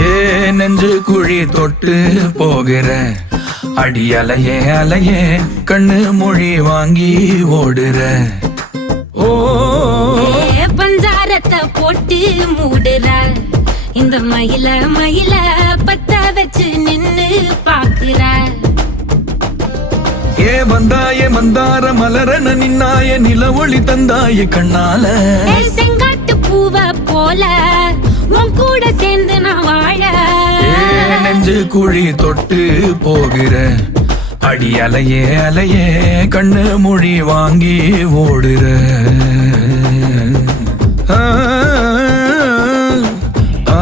ஏ நெஞ்சு குழி தொட்டு போகிற அடி அலையே அலையே கண்ணு மொழி வாங்கி ஓடுற. ஓ பஞ்சாரத்தை போட்டு மூடுற இந்த மயில மயில பத்த வச்சு நின்னு பாக்குற. ஏ வந்தாய மந்தார மலரன நின்னாய நில ஒளி தந்தாய கண்ணால. செங்காட்டு பூவ போல உன் கூட சேர்ந்து நான் வாழ. நெஞ்சு குழி தொட்டு போகிற அடி அலையே அலையே கண்ணு மொழி வாங்கி ஓடுற. ஆ ஆ